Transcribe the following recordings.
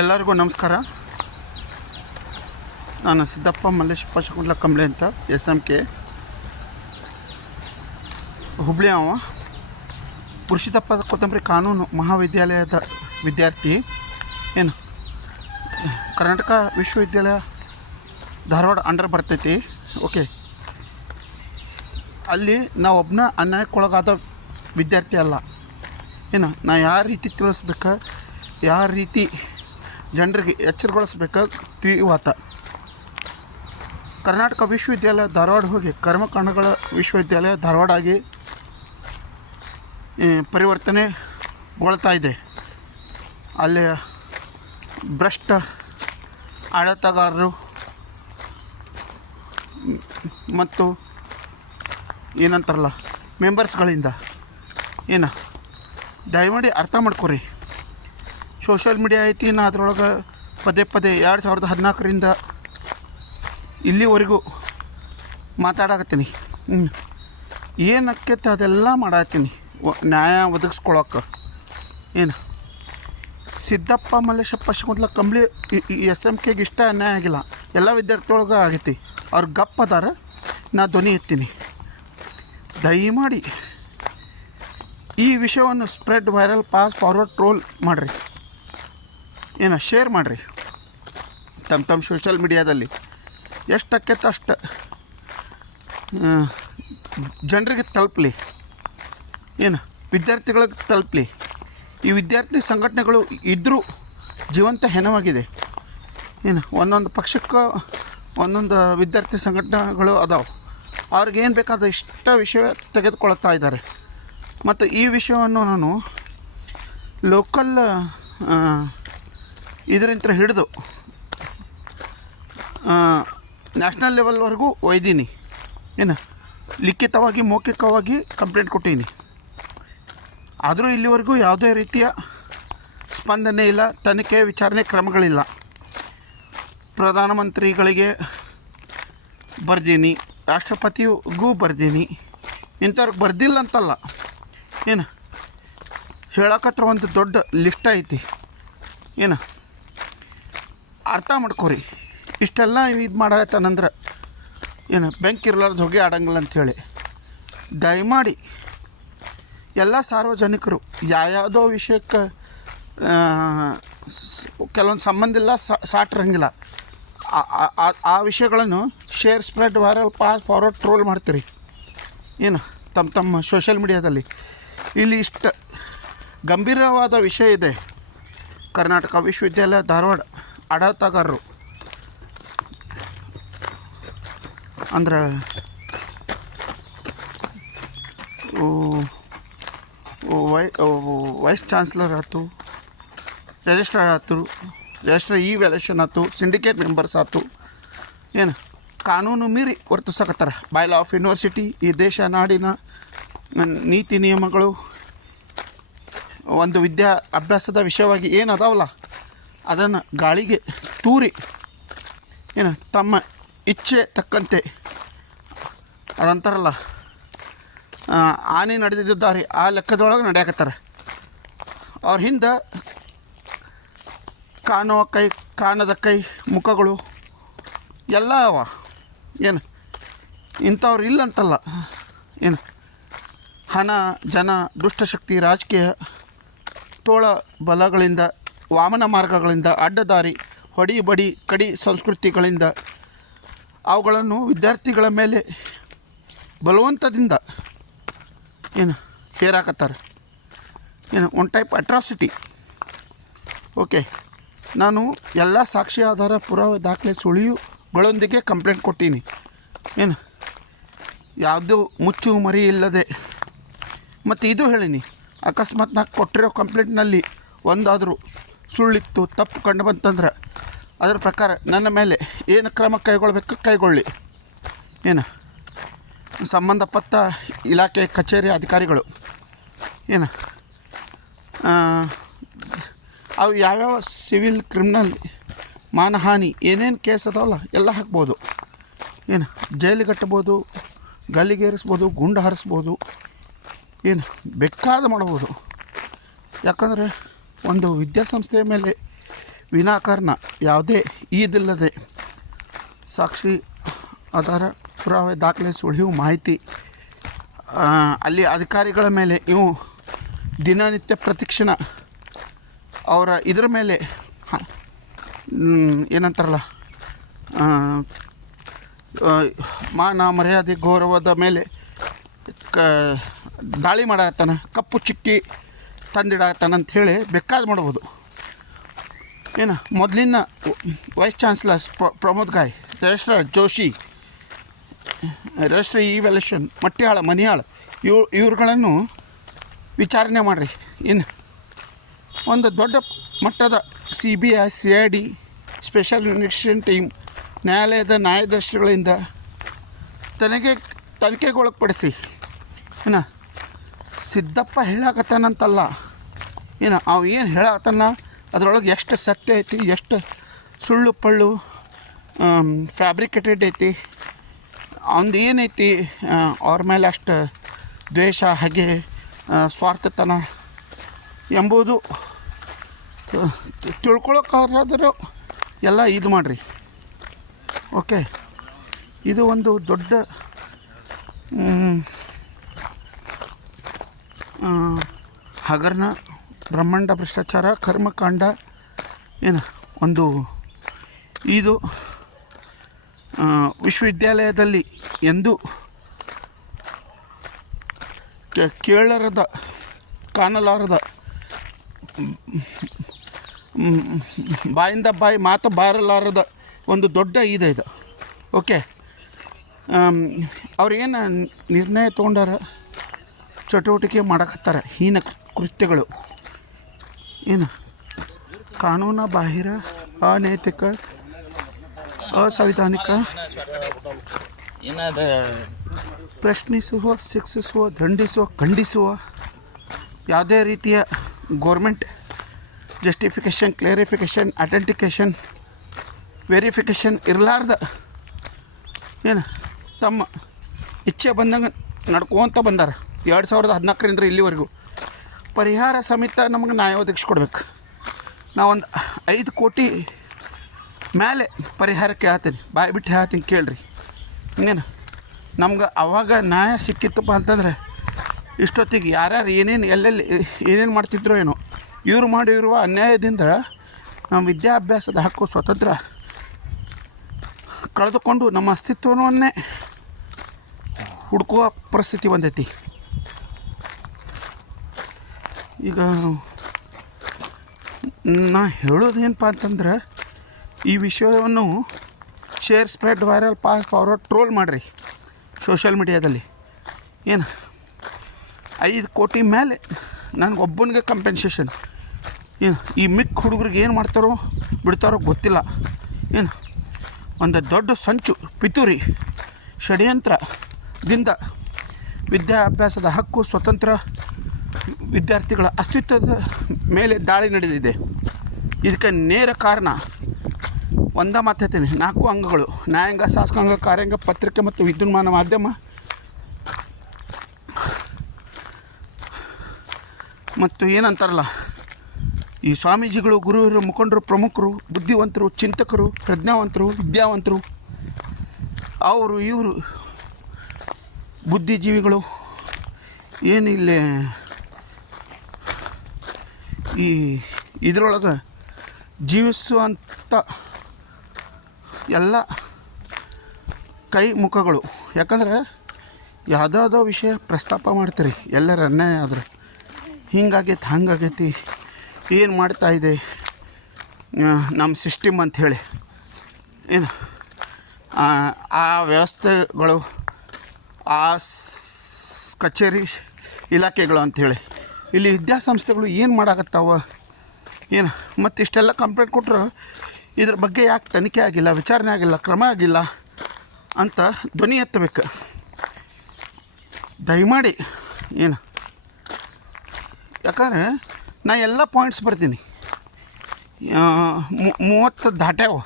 ಎಲ್ಲರಿಗೂ ನಮಸ್ಕಾರ. ನಾನು ಸಿದ್ದಪ್ಪ ಮಲ್ಲೇಶಪ್ಪ ಶಕುಂತಲ ಕಂಬ್ಳೆ ಅಂತ SMK ಹುಬ್ಳಿ. ಪುರುಷಿತಪ್ಪ ಕೊತ್ತಂಬರಿ ಕಾನೂನು ಮಹಾವಿದ್ಯಾಲಯದ ವಿದ್ಯಾರ್ಥಿ. ಏನು ಕರ್ನಾಟಕ ವಿಶ್ವವಿದ್ಯಾಲಯ ಧಾರವಾಡ ಅಂಡರ್ ಬರ್ತೈತಿ. ಓಕೆ, ಅಲ್ಲಿ ನಾವು ಒಬ್ಬನ ಅನ್ಯಾಯಕ್ಕೊಳಗಾದ ವಿದ್ಯಾರ್ಥಿ ಅಲ್ಲ. ಏನು ನಾ ಯಾವ ರೀತಿ ತಿಳಿಸ್ಬೇಕು, ಯಾವ ರೀತಿ ಜನರಿಗೆ ಎಚ್ಚರಗೊಳಿಸ್ಬೇಕು ತಿಳಿವಾತ. ಕರ್ನಾಟಕ ವಿಶ್ವವಿದ್ಯಾಲಯ ಧಾರವಾಡ ಹೋಗಿ ಕರ್ಮಕಾಂಡಗಳ ವಿಶ್ವವಿದ್ಯಾಲಯ ಧಾರವಾಡ ಆಗಿ ಪರಿವರ್ತನೆಗೊಳ್ತಾ ಇದೆ. ಅಲ್ಲಿ ಭ್ರಷ್ಟ ಆಡಳಿತಗಾರರು ಮತ್ತು ಏನಂತಾರಲ್ಲ ಮೆಂಬರ್ಸ್ಗಳಿಂದ ದಯಮಾಡಿ ಅರ್ಥ ಮಾಡ್ಕೊರಿ. ಸೋಷಿಯಲ್ ಮೀಡಿಯಾ ಐತಿ, ನಾ ಅದ್ರೊಳಗೆ ಪದೇ 2014ರಿಂದ ಇಲ್ಲಿವರೆಗೂ ಮಾತಾಡಕತ್ತೀನಿ. ಏನಕ್ಕೆ ಅದೆಲ್ಲ ಮಾಡತ್ತೀನಿ ನ್ಯಾಯ ಒದಗಿಸ್ಕೊಳಕ್ಕೆ. ಸಿದ್ದಪ್ಪ ಮಲ್ಲೇಶಪ್ಪ ಶಕುಂತಲ ಕಂಬ್ಳಿ SMKಗೆ ಇಷ್ಟ ಅನ್ಯಾಯ ಆಗಿಲ್ಲ, ಎಲ್ಲ ವಿದ್ಯಾರ್ಥಿಯೊಳಗೆ ಆಗೈತಿ. ಅವ್ರು ಗಪ್ ಅದಾರ, ನಾ ಧ್ವನಿ ಎತ್ತೀನಿ. ದಯಮಾಡಿ ಈ ವಿಷಯವನ್ನು spread, viral, pass, forward, troll ಮಾಡಿರಿ. ಶೇರ್ ಮಾಡಿರಿ ತಮ್ಮ ಸೋಷಿಯಲ್ ಮೀಡಿಯಾದಲ್ಲಿ. ಎಷ್ಟಕ್ಕೈತೆ ಅಷ್ಟು ಜನರಿಗೆ ತಲುಪಲಿ, ವಿದ್ಯಾರ್ಥಿಗಳಿಗೆ ತಲುಪಲಿ. ಈ ವಿದ್ಯಾರ್ಥಿ ಸಂಘಟನೆಗಳು ಇದ್ದರೂ ಜೀವಂತ ಹೆಣವಾಗಿದೆ. ಒಂದೊಂದು ಪಕ್ಷಕ್ಕೆ ಒಂದೊಂದು ವಿದ್ಯಾರ್ಥಿ ಸಂಘಟನೆಗಳು ಅದಾವೆ. ಅವ್ರಿಗೇನು ಬೇಕಾದ ಇಷ್ಟ ವಿಷಯ ತೆಗೆದುಕೊಳ್ತಾ ಇದ್ದಾರೆ. ಮತ್ತು ಈ ವಿಷಯವನ್ನು ನಾನು ಲೋಕಲ್ ಇದರಿಂದ ಹಿಡಿದು ನ್ಯಾಷನಲ್ ಲೆವೆಲ್ವರೆಗೂ ಒಯ್ದೀನಿ. ಲಿಖಿತವಾಗಿ ಮೌಖಿಕವಾಗಿ ಕಂಪ್ಲೇಂಟ್ ಕೊಟ್ಟೀನಿ. ಆದರೂ ಇಲ್ಲಿವರೆಗೂ ಯಾವುದೇ ರೀತಿಯ ಸ್ಪಂದನೆ ಇಲ್ಲ, ತನಿಖೆ ವಿಚಾರಣೆ ಕ್ರಮಗಳಿಲ್ಲ. ಪ್ರಧಾನಮಂತ್ರಿಗಳಿಗೆ ಬರ್ದೀನಿ, ರಾಷ್ಟ್ರಪತಿಗೂ ಬರ್ದೀನಿ. ಇಂಥವ್ರಿಗೆ ಬರ್ದಿಲ್ಲ ಅಂತಲ್ಲ, ಹೇಳಕತ್ರ ಒಂದು ದೊಡ್ಡ ಲಿಸ್ಟ್ ಐತಿ. ಅರ್ಥ ಮಾಡ್ಕೊರಿ. ಇಷ್ಟೆಲ್ಲ ಇದು ಮಾಡಾಯ್ತಾನಂದ್ರೆ ಬೆಂಕಿ ಇರ್ಲಾರ್ದು ಹೊಗೆ ಆಡಂಗಿಲ್ಲ ಅಂಥೇಳಿ. ದಯಮಾಡಿ ಎಲ್ಲ ಸಾರ್ವಜನಿಕರು ಯಾವುದೋ ವಿಷಯಕ್ಕೆ ಕೆಲವೊಂದು ಸಂಬಂಧ ಇಲ್ಲ, ಸಾಟಿರಂಗಿಲ್ಲ, ಆ ವಿಷಯಗಳನ್ನು share, spread, viral, pass, forward, troll ಮಾಡ್ತೀರಿ ತಮ್ಮ ಸೋಷಿಯಲ್ ಮೀಡಿಯಾದಲ್ಲಿ. ಇಲ್ಲಿ ಇಷ್ಟು ಗಂಭೀರವಾದ ವಿಷಯ ಇದೆ. ಕರ್ನಾಟಕ ವಿಶ್ವವಿದ್ಯಾಲಯ ಧಾರವಾಡ ಆಡಳಿತಗಾರರು ಅಂದ್ರೆ ವೈಸ್ ಚಾನ್ಸಲರ್ ಆಯ್ತು, ರಿಜಿಸ್ಟ್ರಾರ್ ಆಯ್ತು, ರಿಜಿಸ್ಟ್ರಾರ್ ಇವ್ಯಾಲ್ಯೂಷನ್ ಆಯ್ತು, ಸಿಂಡಿಕೇಟ್ ಮೆಂಬರ್ಸ್ ಆಯ್ತು, ಕಾನೂನು ಮೀರಿ ವರ್ತಿಸಕತ್ತಾರ. ಬೈ ಲಾ ಆಫ್ ಯೂನಿವರ್ಸಿಟಿ, ಈ ದೇಶ ನಾಡಿನ ನೀತಿ ನಿಯಮಗಳು, ಒಂದು ಅಭ್ಯಾಸದ ವಿಷಯವಾಗಿ ಏನು ಅದಾವಲ್ಲ ಅದನ್ನು ಗಾಳಿಗೆ ತೂರಿ ತಮ್ಮ ಇಚ್ಛೆ ತಕ್ಕಂತೆ ಅದಂತಾರಲ್ಲ ಆನೆ ನಡೆದಿದ್ದಾರೆ ಆ ಲೆಕ್ಕದೊಳಗೆ ನಡೆಯಕತ್ತಾರೆ. ಅವ್ರ ಹಿಂದೆ ಕಾಣದ ಕೈ ಮುಖಗಳು ಎಲ್ಲ ಅವ. ಇಂಥವ್ರು ಇಲ್ಲಂತಲ್ಲ. ಹಣ, ಜನ, ದುಷ್ಟಶಕ್ತಿ, ರಾಜಕೀಯ ತೋಳ ಬಲಗಳಿಂದ, ವಾಮನ ಮಾರ್ಗಗಳಿಂದ, ಅಡ್ಡದಾರಿ, ಹೊಡಿ ಬಡಿ ಕಡಿ ಸಂಸ್ಕೃತಿಗಳಿಂದ ಅವುಗಳನ್ನು ವಿದ್ಯಾರ್ಥಿಗಳ ಮೇಲೆ ಬಲವಂತದಿಂದ ಹೇರಾಕತ್ತಾರೆ. One type atrocity. ಓಕೆ, ನಾನು ಎಲ್ಲ ಸಾಕ್ಷಿ ಆಧಾರ, ಪುರಾವೆ, ದಾಖಲೆ, ಸುಳಿವುಗಳೊಂದಿಗೆ ಕಂಪ್ಲೇಂಟ್ ಕೊಟ್ಟೀನಿ. ಯಾವುದೂ ಮುಚ್ಚು ಮರಿ ಇಲ್ಲದೆ. ಮತ್ತು ಇದು ಹೇಳೀನಿ, ಅಕಸ್ಮಾತ್ ನಾನು ಕೊಟ್ಟಿರೋ ಕಂಪ್ಲೇಂಟ್ನಲ್ಲಿ ಒಂದಾದರೂ ಸುಳ್ಳಿತ್ತು, ತಪ್ಪು ಕಂಡು ಬಂತಂದ್ರೆ ಅದರ ಪ್ರಕಾರ ನನ್ನ ಮೇಲೆ ಏನು ಕ್ರಮ ಕೈಗೊಳ್ಳಬೇಕು ಕೈಗೊಳ್ಳಿ. ಸಂಬಂಧಪಟ್ಟ ಇಲಾಖೆ ಕಚೇರಿ ಅಧಿಕಾರಿಗಳು ಅವು ಯಾವ್ಯಾವ ಸಿವಿಲ್, ಕ್ರಿಮಿನಲ್, ಮಾನಹಾನಿ ಏನೇನು ಕೇಸ್ ಅದಾವಲ್ಲ ಎಲ್ಲ ಹಾಕ್ಬೋದು. ಜೈಲಿಗೆ ಕಟ್ಬೋದು, ಗಲ್ಲಿಗೇರಿಸ್ಬೋದು, ಗುಂಡು ಹಾರಿಸ್ಬೋದು, ಬೇಕಾದ ಮಾಡ್ಬೋದು. ಯಾಕಂದರೆ ಒಂದು ವಿದ್ಯಾಸಂಸ್ಥೆಯ ಮೇಲೆ ವಿನಾಕಾರಣ ಯಾವುದೇ ಈದಿಲ್ಲದೆ ಸಾಕ್ಷಿ ಆಧಾರ ಪುರಾವೆ ದಾಖಲೆ ಸುಳಿವು ಮಾಹಿತಿ ಅಲ್ಲಿ ಅಧಿಕಾರಿಗಳ ಮೇಲೆ ಇವು ದಿನನಿತ್ಯ ಪ್ರತಿಕ್ಷಣ ಅವರ ಇದ್ರ ಮೇಲೆ ಏನಂತಾರಲ್ಲ ಮಾನ ಮರ್ಯಾದೆ ಗೌರವದ ಮೇಲೆ ದಾಳಿ ಮಾಡತ್ತಾನ, ಕಪ್ಪು ಚುಕ್ಕಿ ತಂದಿಡತ್ತಾನ ಅಂಥೇಳಿ ಬೇಕಾದ ಮಾಡ್ಬೋದು. ಏನು ಮೊದಲಿನ vice chancellor Pramod Gai, registrar Joshi, registry evaluation Matyal Maniyal ಇವ್ರುಗಳನ್ನು ವಿಚಾರಣೆ ಮಾಡಿರಿ. ಇನ್ನು ಒಂದು ದೊಡ್ಡ ಮಟ್ಟದ CBI CID special investigation team ನ್ಯಾಯಾಲಯದ ನ್ಯಾಯದರ್ಶಿಗಳಿಂದ ತನಿಖೆಗೊಳಪಡಿಸಿ ಏನು ಸಿದ್ದಪ್ಪ ಹೇಳಕತ್ತಾನಂತಲ್ಲ, ಏನು ಅವು ಏನು ಹೇಳತ್ತಾನ ಅದರೊಳಗೆ ಎಷ್ಟು ಸತ್ಯ ಐತಿ, ಎಷ್ಟು ಸುಳ್ಳು ಪಳ್ಳು ಫ್ಯಾಬ್ರಿಕೇಟೆಡ್ ಐತಿ, ಅವ್ನದು ಏನೈತಿ ಅವ್ರ ಮೇಲೆ ಅಷ್ಟು ದ್ವೇಷ ಹಾಗೆ ಸ್ವಾರ್ಥತನ ಎಂಬುದು ತಿಳ್ಕೊಳಕ್ಕಾದ್ರೂ ಎಲ್ಲ ಇದು ಮಾಡಿರಿ. ಓಕೆ, ಇದು ಒಂದು ದೊಡ್ಡ ಹಗರಣ, ಬ್ರಹ್ಮಾಂಡ ಭ್ರಷ್ಟಾಚಾರ, ಕರ್ಮಕಾಂಡ ಏನು ಒಂದು ಇದು ವಿಶ್ವವಿದ್ಯಾಲಯದಲ್ಲಿ ಎಂದು ಕೇಳರದ ಕಾಣಲಾರದ ಬಾಯಿಂದ ಬಾಯಿ ಮಾತು ಬಾರಲಾರದ ಒಂದು ದೊಡ್ಡ ಇದೆ ಇದು. ಓಕೆ, ಅವ್ರೇನು ನಿರ್ಣಯ ತೊಗೊಂಡಾರ, ಚಟುವಟಿಕೆ ಮಾಡಕತ್ತಾರ, ಹೀನ ಕೃತ್ಯಗಳು ಏನು ಕಾನೂನು ಬಾಹಿರ, ಅನೈತಿಕ, ಅಸಂವಿಧಾನಿಕ, ಪ್ರಶ್ನಿಸುವ, ಶಿಕ್ಷಿಸುವ, ದಂಡಿಸುವ, ಖಂಡಿಸುವ ಯಾವುದೇ ರೀತಿಯ ಗೋರ್ಮೆಂಟ್ ಜಸ್ಟಿಫಿಕೇಷನ್, ಕ್ಲಿಯರಿಫಿಕೇಷನ್, ಅಥೆಂಟಿಕೇಷನ್, ವೆರಿಫಿಕೇಷನ್ ಇರಲಾರ್ದ ಏನು ತಮ್ಮ ಇಚ್ಛೆ ಬಂದಂಗೆ ನಡ್ಕೊಂತ ಬಂದಾರ 2014ರಿಂದ ಇಲ್ಲಿವರೆಗೂ. ಪರಿಹಾರ ಸಮೇತ ನಮಗೆ ನ್ಯಾಯ ಒದಗಿಸ್ಕೊಡ್ಬೇಕು. ನಾವೊಂದು 5 ಕೋಟಿ ಮೇಲೆ ಪರಿಹಾರಕ್ಕೆ ಹೇಳ್ತೀನಿ, ಬಾಯಿ ಬಿಟ್ಟು ಹೇಳ್ತೀನಿ ಕೇಳ್ರಿ. ಇನ್ನೇನು ನಮ್ಗೆ ಅವಾಗ ನ್ಯಾಯ ಸಿಕ್ಕಿತ್ತಪ್ಪ ಅಂತಂದರೆ ಇಷ್ಟೊತ್ತಿಗೆ ಯಾರ್ಯಾರು ಏನೇನು ಎಲ್ಲೆಲ್ಲಿ ಏನೇನು ಮಾಡ್ತಿದ್ರೋ ಏನೋ, ಇವರು ಮಾಡಿರುವ ಅನ್ಯಾಯದಿಂದ ನಮ್ಮ ವಿದ್ಯಾಭ್ಯಾಸದ ಹಕ್ಕು ಸ್ವಾತಂತ್ರ್ಯ ಕಳೆದುಕೊಂಡು ನಮ್ಮ ಅಸ್ತಿತ್ವವನ್ನೇ ಹುಡುಕುವ ಪರಿಸ್ಥಿತಿ ಬಂದೈತಿ. ಈಗ ನಾ ಹೇಳೋದೇನಪ್ಪ ಅಂತಂದ್ರೆ, ಈ ವಿಷಯವನ್ನು share, spread, viral, pass, forward, troll ಮಾಡಿರಿ ಸೋಷಿಯಲ್ ಮೀಡಿಯಾದಲ್ಲಿ. ಏನು 5 ಕೋಟಿ ಮೇಲೆ ನನಗೊಬ್ಬನಿಗೆ ಕಂಪೆನ್ಸೇಷನ್. ಏನು ಈ ಮಿಕ್ಕ ಹುಡುಗರಿಗೆ ಏನು ಮಾಡ್ತಾರೋ ಬಿಡ್ತಾರೋ ಗೊತ್ತಿಲ್ಲ. ಏನು ಒಂದು ದೊಡ್ಡ ಸಂಚು, ಪಿತೂರಿ, ಷಡ್ಯಂತ್ರದಿಂದ ವಿದ್ಯಾಭ್ಯಾಸದ ಹಕ್ಕು, ಸ್ವತಂತ್ರ ವಿದ್ಯಾರ್ಥಿಗಳ ಅಸ್ತಿತ್ವದ ಮೇಲೆ ದಾಳಿ ನಡೆದಿದೆ. ಇದಕ್ಕೆ ನೇರ ಕಾರಣ ಒಂದ ಮಾತೈತೀನಿ, 4 ಅಂಗಗಳು: ನ್ಯಾಯಾಂಗ, ಶಾಸಕಾಂಗ, ಕಾರ್ಯಾಂಗ, ಪತ್ರಿಕೆ ಮತ್ತು ವಿದ್ಯುನ್ಮಾನ ಮಾಧ್ಯಮ ಮತ್ತು ಏನಂತಾರಲ್ಲ ಈ ಸ್ವಾಮೀಜಿಗಳು, ಗುರುವರು, ಮುಖಂಡರು, ಪ್ರಮುಖರು, ಬುದ್ಧಿವಂತರು, ಚಿಂತಕರು, ಪ್ರಜ್ಞಾವಂತರು, ವಿದ್ಯಾವಂತರು, ಅವರು ಇವರು ಬುದ್ಧಿಜೀವಿಗಳು ಏನಿಲ್ಲೇ ಈ ಇದರೊಳಗೆ ಜೀವಿಸುವಂಥ ಎಲ್ಲ ಕೈ ಮುಖಗಳು. ಯಾಕಂದ್ರೆ ಯಾವುದಾವುದೋ ವಿಷಯ ಪ್ರಸ್ತಾಪ ಮಾಡ್ತೀರಿ, ಎಲ್ಲರ ಅನ್ಯಾಯ ಆದ್ರೆ ಹಿಂಗಾಗೈತಿ ಹಂಗಾಗೈತಿ, ಏನು ಮಾಡ್ತಾಯಿದೆ ನಮ್ಮ ಸಿಸ್ಟಮ್ ಅಂಥೇಳಿ, ಏನು ಆ ವ್ಯವಸ್ಥೆಗಳು, ಆ ಕಚೇರಿ ಇಲಾಖೆಗಳು ಅಂಥೇಳಿ ಇಲ್ಲಿ ವಿದ್ಯಾಸಂಸ್ಥೆಗಳು ಏನು ಮಾಡಾಕತ್ತಾವ, ಏನು ಮತ್ತು ಇಷ್ಟೆಲ್ಲ ಕಂಪ್ಲೇಂಟ್ ಕೊಟ್ಟರು ಇದ್ರ ಬಗ್ಗೆ ಯಾಕೆ ತನಿಖೆ ಆಗಿಲ್ಲ, ವಿಚಾರಣೆ ಆಗಿಲ್ಲ, ಕ್ರಮ ಆಗಿಲ್ಲ ಅಂತ ಧ್ವನಿ ಎತ್ತಬೇಕು ದಯಮಾಡಿ. ಏನು ಯಾಕಂದರೆ ನಾ ಎಲ್ಲ ಪಾಯಿಂಟ್ಸ್ ಬರ್ತೀನಿ, 30 ದಾಟ್ಯಾವ.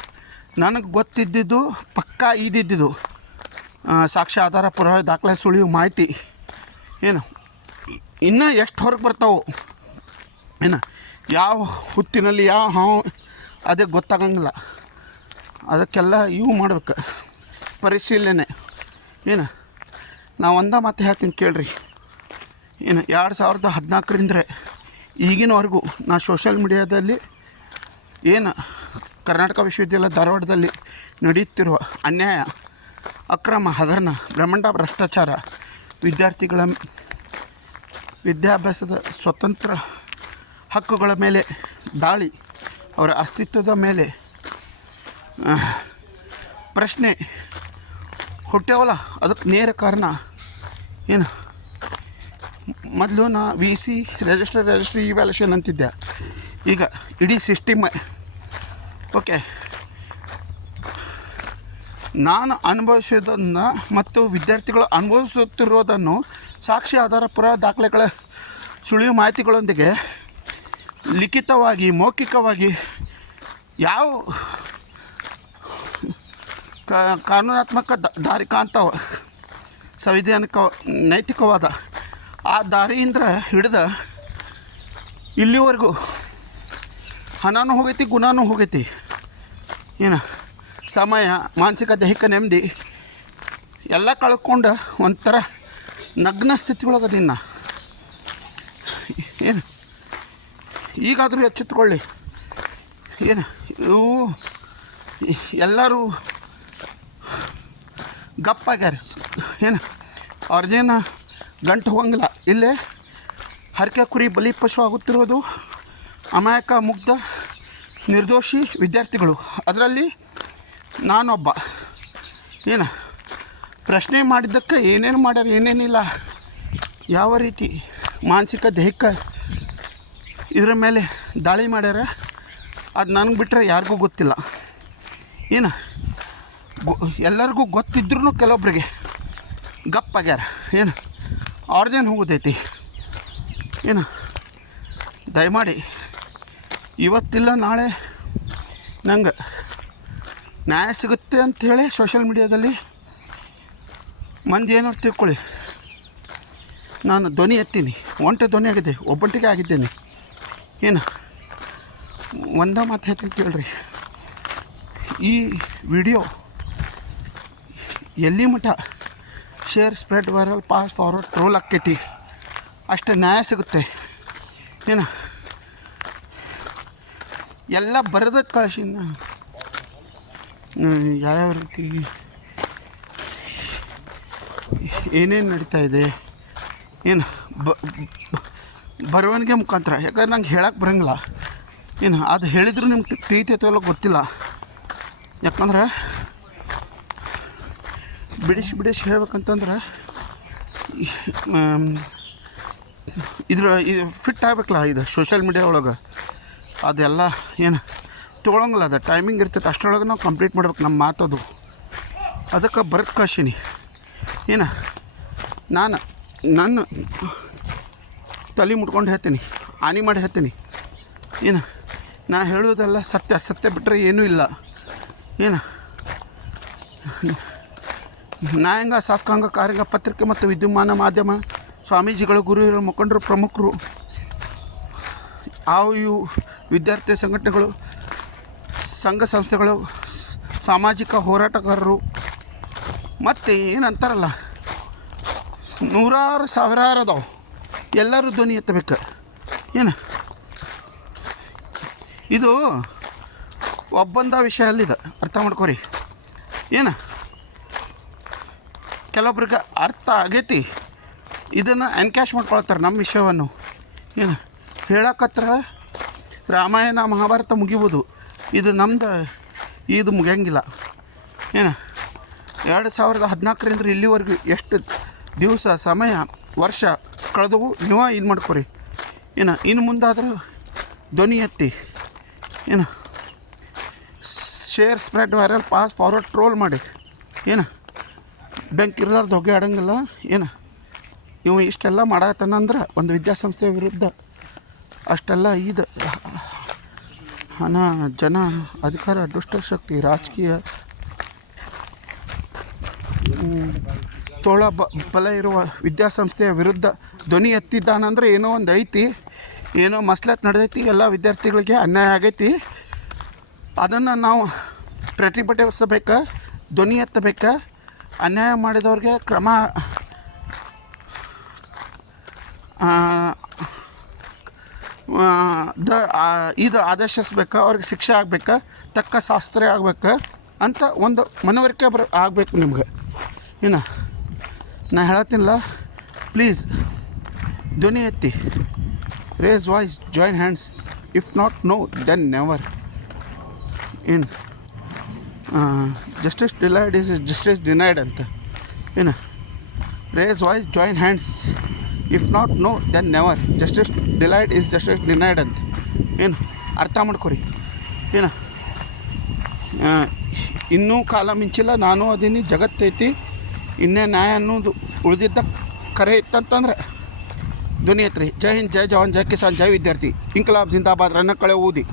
ನನಗೆ ಗೊತ್ತಿದ್ದಿದ್ದು ಪಕ್ಕಾ ಇದ್ದಿದ್ದು ಸಾಕ್ಷ್ಯ, ಆಧಾರ, ಪುರಾವೆ, ದಾಖಲೆ, ಸುಳಿವು ಮಾಹಿತಿ ಏನು ಇನ್ನೂ ಎಷ್ಟು ಹೊರಗೆ ಬರ್ತಾವೆ, ಏನು ಯಾವ ಹುತ್ತಿನಲ್ಲಿ ಯಾವ ಹಾವು ಅದೇ ಗೊತ್ತಾಗಂಗಿಲ್ಲ. ಅದಕ್ಕೆಲ್ಲ ಇವು ಮಾಡ್ಬೇಕು, ಪರಿಶೀಲನೆ. ಏನು ನಾವು ಒಂದೇ ಮಾತು ಹೇಳ್ತೀನಿ ಕೇಳ್ರಿ. ಏನು 2014ರಿಂದ ಈಗಿನವರೆಗೂ ನಾ ಸೋಷಲ್ ಮೀಡಿಯಾದಲ್ಲಿ ಏನು ಕರ್ನಾಟಕ ವಿಶ್ವವಿದ್ಯಾಲಯ ಧಾರವಾಡದಲ್ಲಿ ನಡೆಯುತ್ತಿರುವ ಅನ್ಯಾಯ, ಅಕ್ರಮ, ಹಗರಣ, ಬ್ರಹ್ಮಾಂಡ ಭ್ರಷ್ಟಾಚಾರ, ವಿದ್ಯಾರ್ಥಿಗಳ ವಿದ್ಯಾಭ್ಯಾಸದ ಸ್ವತಂತ್ರ ಹಕ್ಕುಗಳ ಮೇಲೆ ದಾಳಿ, ಅವರ ಅಸ್ತಿತ್ವದ ಮೇಲೆ ಪ್ರಶ್ನೆ ಹುಟ್ಟ್ಯಾವಲ್ಲ, ಅದಕ್ಕೆ ನೇರ ಕಾರಣ ಏನು, ಮೊದಲು ನಾ VC ರಿಜಿಸ್ಟ್ರಿ ಇವ್ಯಾಲ್ಯೂಷನ್ ಅಂತಿದ್ದೆ. ಈಗ ಇಡೀ ಸಿಸ್ಟಮ್ ಓಕೆ. ನಾನು ಅನುಭವಿಸೋದನ್ನು ಮತ್ತು ವಿದ್ಯಾರ್ಥಿಗಳು ಅನುಭವಿಸುತ್ತಿರೋದನ್ನು ಸಾಕ್ಷಿ, ಆಧಾರ, ಪುರಾವೆ, ದಾಖಲೆಗಳ ಸುಳಿವು ಮಾಹಿತಿಗಳೊಂದಿಗೆ ಲಿಖಿತವಾಗಿ, ಮೌಖಿಕವಾಗಿ ಯಾವ ಕಾನೂನಾತ್ಮಕ ದಾರಿ ಕಾಣ್ತಾವ, ಸಂವಿಧಾನಿಕ ನೈತಿಕವಾದ ಆ ದಾರಿಯಿಂದ ಹಿಡಿದ ಇಲ್ಲಿವರೆಗೂ ಹಣನೂ ಹೋಗೈತಿ, ಗುಣನೂ ಹೋಗೈತಿ. ಏನು ಸಮಯ, ಮಾನಸಿಕ ದೈಹಿಕ ನೆಮ್ಮದಿ ಎಲ್ಲ ಕಳ್ಕೊಂಡು ಒಂಥರ ನಗ್ನ ಸ್ಥಿತಿಯೊಳಗದೀನಿ ನಾ. ಏನು ಈಗಾದರೂ ಎಚ್ಚೆತ್ತುಕೊಳ್ಳಿ. ಏನು ಇವು ಎಲ್ಲರೂ ಗಪ್ಪಾಗ್ಯಾರ. ಏನು ಅವ್ರದ್ದೇನು ಗಂಟು ಹೋಗಂಗಿಲ್ಲ. ಇಲ್ಲೇ ಹರಕೆ ಕುರಿ ಬಲಿ ಪಶು ಆಗುತ್ತಿರೋದು ಅಮಾಯಕ, ಮುಗ್ಧ, ನಿರ್ದೋಷಿ ವಿದ್ಯಾರ್ಥಿಗಳು. ಅದರಲ್ಲಿ ನಾನೊಬ್ಬ. ಏನು ಪ್ರಶ್ನೆ ಮಾಡಿದ್ದಕ್ಕೆ ಏನೇನು ಮಾಡ್ಯಾರ, ಏನೇನಿಲ್ಲ, ಯಾವ ರೀತಿ ಮಾನಸಿಕ ದೈಹಿಕ ಇದರ ಮೇಲೆ ದಾಳಿ ಮಾಡ್ಯಾರ, ಅದು ನನಗೆ ಬಿಟ್ಟರೆ ಯಾರಿಗೂ ಗೊತ್ತಿಲ್ಲ. ಏನು ಎಲ್ಲರಿಗೂ ಗೊತ್ತಿದ್ರೂ ಕೆಲವೊಬ್ಬರಿಗೆ ಗಪ್ಪಾಗ್ಯಾರ. ಏನು ಅವ್ರದ್ದೇನು ಹೋಗೋದೈತಿ. ಏನು ದಯಮಾಡಿ ಇವತ್ತಿಲ್ಲ ನಾಳೆ ನಂಗೆ ನ್ಯಾಯ ಸಿಗುತ್ತೆ ಅಂಥೇಳಿ ಸೋಷಲ್ ಮೀಡಿಯಾದಲ್ಲಿ ಮಂದಿ ಏನಾರು ತಿಳ್ಕೊಳ್ಳಿ. ನಾನು ಧ್ವನಿ ಎತ್ತೀನಿ, ಒಂಟೆ ಧ್ವನಿ ಆಗಿದೆ, ಒಬ್ಬಂಟಿಗೆ ಆಗಿದ್ದೇನೆ. ಏನು ಒಂದೇ ಮಾತು ಹೇಳ್ತೀನಿ ಕೇಳ್ರಿ. ಈ ವಿಡಿಯೋ ಎಲ್ಲಿ ಮಟ್ಟ share, spread, viral, pass, forward, troll ಆಕ್ಕೈತಿ ಅಷ್ಟೇ ನ್ಯಾಯ ಸಿಗುತ್ತೆ. ಏನು ಎಲ್ಲ ಬರೆದ ಕಳಿಸಿ ಯಾವ್ಯಾವ ರೀತಿ ಏನೇನು ನಡೀತಾ ಇದೆ, ಏನು ಬರವಣಿಗೆ ಮುಖಾಂತರ. ಯಾಕಂದ್ರೆ ನಂಗೆ ಹೇಳಕ್ಕೆ ಬರೋಂಗಿಲ್ಲ. ಏನು ಅದು ಹೇಳಿದ್ರು ನಿಮ್ಗೆ ತಿಳಿತೈತಲ್ಲ ಗೊತ್ತಿಲ್ಲ. ಯಾಕಂದ್ರೆ ಬಿಡಿಸಿ ಹೇಳ್ಬೇಕಂತಂದ್ರೆ ಇದು ಫಿಟ್ ಆಗಬೇಕಲ್ಲ ಇದು ಸೋಷಲ್ ಮೀಡಿಯಾ ಒಳಗೆ. ಅದೆಲ್ಲ ಏನು ತೊಗೊಳಂಗಿಲ್ಲ, ಅದು ಟೈಮಿಂಗ್ ಇರ್ತೈತೆ, ಅಷ್ಟರೊಳಗೆ ನಾವು ಕಂಪ್ಲೀಟ್ ಮಾಡ್ಬೇಕು ನಮ್ಮ ಮಾತದು. ಅದಕ್ಕೆ ಬರೆದು ಕಳ್ಸೀನಿ. ಏನು ನನ್ನ ತಲೆ ಮುಟ್ಕೊಂಡು ಹೇಳ್ತೀನಿ, ಹಾನಿ ಮಾಡಿ ಹೇಳ್ತೀನಿ. ಏನು ನಾ ಹೇಳೋದೆಲ್ಲ ಸತ್ಯ ಬಿಟ್ಟರೆ ಏನೂ ಇಲ್ಲ. ಏನು ನ್ಯಾಯಾಂಗ, ಶಾಸಕಾಂಗ, ಕಾರ್ಯಾಂಗ, ಪತ್ರಿಕೆ ಮತ್ತು ವಿದ್ಯುನ್ಮಾನ ಮಾಧ್ಯಮ, ಸ್ವಾಮೀಜಿಗಳು, ಗುರುಗಳು, ಮುಖಂಡರು, ಪ್ರಮುಖರು, ಇವು ವಿದ್ಯಾರ್ಥಿ ಸಂಘಟನೆಗಳು, ಸಂಘ ಸಂಸ್ಥೆಗಳು, ಸಾಮಾಜಿಕ ಹೋರಾಟಗಾರರು, ಮತ್ತು ಏನಂತಾರಲ್ಲ ನೂರಾರು ಸಾವಿರಾರು ಅದಾವೆ. ಎಲ್ಲರೂ ಧ್ವನಿ ಎತ್ತಬೇಕು. ಏನು ಇದು ಒಬ್ಬಂದ ವಿಷಯ ಅಲ್ಲಿದೆ, ಅರ್ಥ ಮಾಡ್ಕೊರಿ. ಏನು ಕೆಲವೊಬ್ರಿಗೆ ಅರ್ಥ ಆಗೈತಿ, ಇದನ್ನು ಎನ್ಕ್ಯಾಶ್ ಮಾಡ್ಕೊಳ್ತಾರೆ ನಮ್ಮ ವಿಷಯವನ್ನು. ಏನು ಹೇಳಕತ್ರ ರಾಮಾಯಣ ಮಹಾಭಾರತ ಮುಗಿಬೋದು, ಇದು ನಮ್ದು ಇದು ಮುಗಿಯಂಗಿಲ್ಲ. ಏನು 2014ರಿಂದ ಇಲ್ಲಿವರೆಗೂ ಎಷ್ಟು ದಿವಸ, ಸಮಯ, ವರ್ಷ ಕಳೆದವು ನೀವು ಇದು ಮಾಡ್ಕೊರಿ. ಏನು ಇನ್ನು ಮುಂದಾದರೂ ಧ್ವನಿ ಎತ್ತಿ. ಏನು share, spread, viral, pass, forward, troll ಮಾಡಿ. ಏನು ಬೆಂಕಿ ಇರಲಾರ್ದು ಹೊಗೆ ಆಡಂಗಿಲ್ಲ. ಏನು ಇವು ಇಷ್ಟೆಲ್ಲ ಮಾಡತ್ತನಂದ್ರೆ ಒಂದು ವಿದ್ಯಾಸಂಸ್ಥೆಯ ವಿರುದ್ಧ ಅಷ್ಟೆಲ್ಲ ಇದು ಹಣ, ಜನ, ಅಧಿಕಾರ, ದುಷ್ಟಶಕ್ತಿ, ರಾಜಕೀಯ ತೋಳ ಬಲ ಇರುವ ವಿದ್ಯಾಸಂಸ್ಥೆಯ ವಿರುದ್ಧ ಧ್ವನಿ ಎತ್ತಿದ್ದಾನಂದ್ರೆ ಏನೋ ಒಂದು ಐತಿ, ಏನೋ ಮಸಲತ್ ನಡೆದೈತಿ, ಎಲ್ಲ ವಿದ್ಯಾರ್ಥಿಗಳಿಗೆ ಅನ್ಯಾಯ ಆಗೈತಿ. ಅದನ್ನು ನಾವು ಪ್ರತಿಭಟಿಸಬೇಕು, ಧ್ವನಿ ಎತ್ತಬೇಕು. ಅನ್ಯಾಯ ಮಾಡಿದವ್ರಿಗೆ ಕ್ರಮ ಇದು ಆದೇಶಿಸ್ಬೇಕು, ಅವ್ರಿಗೆ ಶಿಕ್ಷೆ ಆಗ್ಬೇಕು, ತಕ್ಕ ಶಾಸ್ತ್ರಿ ಆಗ್ಬೇಕು ಅಂತ ಒಂದು ಮನವರಿಕೆ ಆಗಬೇಕು ನಿಮ್ಗೆ. ಇನ್ನು ನಾ ಹೇಳತ್ತೀನಿಲ್ಲ, ಪ್ಲೀಸ್ ಧ್ವನಿ ಎತ್ತಿ, raise voice, join hands, if not now then never. ಏನು justice delayed is justice denied ಅಂತ. ಏನು raise voice, join hands, if not now then never. Justice delayed is justice denied ಅಂತ. ಏನು ಅರ್ಥ ಮಾಡ್ಕೊರಿ. ಏನು ಇನ್ನೂ ಕಾಲ ಮಿಂಚಿಲ್ಲ, ನಾನು ಅದೀನಿ, ಜಗತ್ತೈತಿ, ಇನ್ನೇ ನ್ಯಾಯ ಅನ್ನೋದು ಉಳಿದಿದ್ದ ಕರೆ ಇತ್ತಂತಂದ್ರೆ ಧ್ವನಿ ಎತ್ರಿ. ಜೈ ಹಿಂದ್, ಜೈ ಜವಾನ್, ಜೈ ಕಿಸಾನ್, ಜೈ ವಿದ್ಯಾರ್ಥಿ. ಇಂಕಲಾಬ್ ಜಿಂದಾಬಾದ್, ರನ್ನ ಕಳೆ ಊದಿ.